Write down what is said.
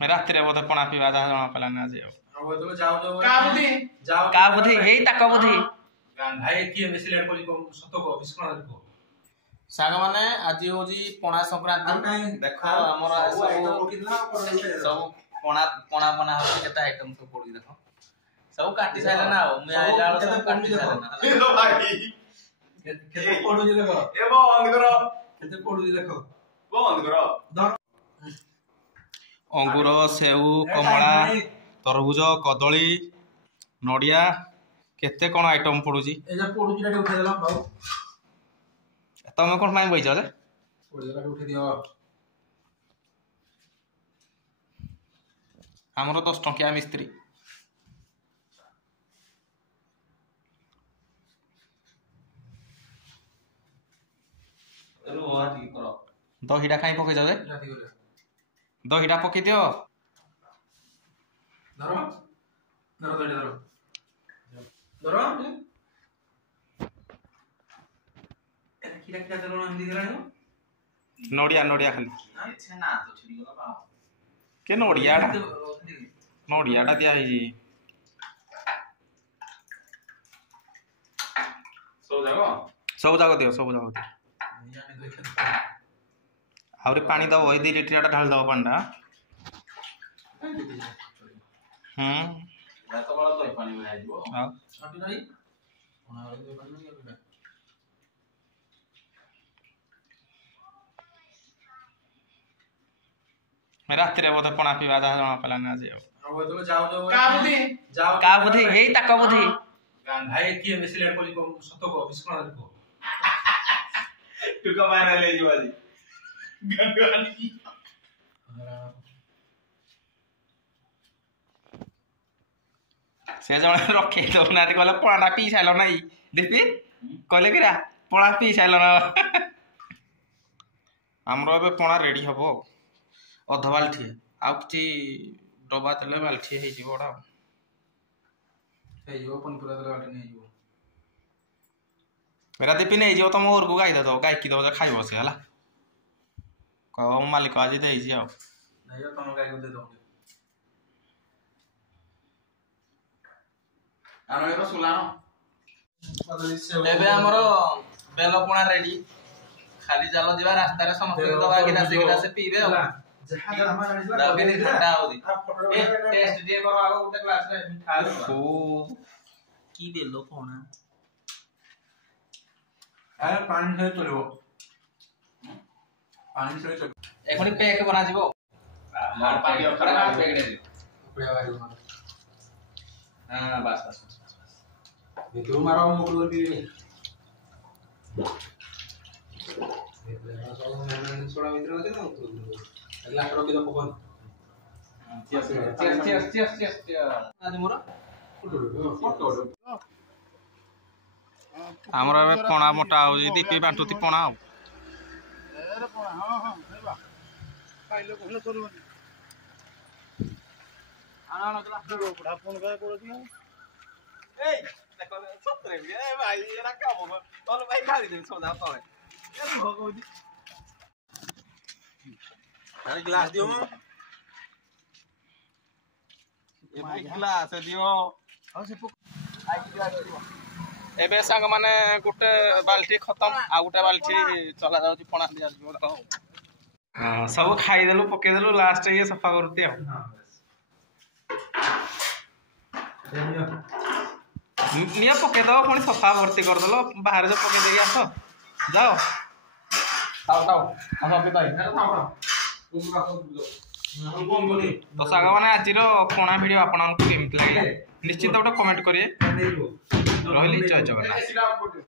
राति रे बोधे पणा पीवा जहाँ जना पलानी आज का बुद्धि हे ताक बुद्धि भाई किए बेसी लेट कोली को सतो को विस्कण को साग माने आज होजी पणा संक्रांति देखो हमर सब पणा पणा बना हो केता आइटम सब पड़ी देखो सब काटी साइला ना मैं आइला सब काटी साइला ना ए तो भाई केते पडू जे देखो ए बंद करो केते पडू जे देखो बंद करो अंगूर सेऊ कमला तरबुज कदली नडिया केते कोन आइटम पडुजी ए जे पडू जे उठा देला बाबू तमे कोन माई बइछ रे पडू जे उठा दियो हमरो 10 टंकिया मिस्त्री रो हाटी करो दहीटा खाई पके जावे दहीटा पके दियो धरो धरो धरो धरो किरा किरा धरो हिंदी करायो नडिया नडिया खाली छे ना तो छिड़ी गला बा के नडियाटा दिया है जी सब जागो दियो आउरी पानी दबो 2 लीटर ढाल दबो पांडा तो बड़ा तो पानी में आ जीवो हां छाटी नहीं ओना दे पानी नहीं आ मैं राति रे बोधे पणा पीवा जहाँ जना पलानी आज का बुद्धि हे ताक बुद्धि भाई किए बेसी लेट कोली को सतो को विस्कण को टुका मारे ले जीवा जी गंगानी से जने रखे तो ना कहले पणा पी साइलो नाही देखि कहले किरा पणा पी साइलो ना हमरो एबे पणा रेडी हबो अध बाल्टी आ कि डबा तेले बाल्टी हे जीवोडा हे जो पन पूरा बाल्टी नहीं जीवो मेरा दीपी नहीं जीवो तुम और को गाई दो गाय की दो खाइबो से हला कहो मालिक आज दे जी आओ नहीं तुम गाय को दे दोगे आरो एरो सुलानो एबे हमरो बेलपणा रेडी खाली जालो जीवा रास्ता रे समस्त दबा गिलास पीबे हो दाबे नहीं ठंडा होदी ए टेस्ट दिए करो आगो गुटे क्लास रे खा लो ओ की बेलपणा अरे पानी से चलो पानी से चलो एखनी पैक बना जीवो मार पानी खड़ा पैक दे दियो उपया वाली हां बस भितरू मारो मोकल भी सोडा भितर होते ना अगला करो के तो पकड़ चेस आज मोरा फोटो हमर एबे पणा मोटा हो जी दीपी बांटुती पणा हो अरे पणा हां हां हेबा खाइलो कहले चलो आना नकला बुढ़ा फोन कर करो दियो ए देखो सतरे भी ए भाई एरा काम हो तोल भाई खाली दे सोदा तोले ए भगवती अरे ग्लास दियो ए भाई ग्लास दियो हां से आई ग्लास दियो एबे संग माने गुटे बाल्टी खत्म आ गुटे बाल्टी चला जाउची पणा दिया जीवो हां सब खाई देलु पके देलु लास्ट ये सफा करते हो निया पके दो पुणी सफा भर्ती कर दलो बाहर जो पके देगी आस जाओ ताओ हम पे ताई तो साग मैंने आज पणा भिड आपको केमती लगे निश्चित गोटे कमेंट करेंगे रही जय जगन्नाथ।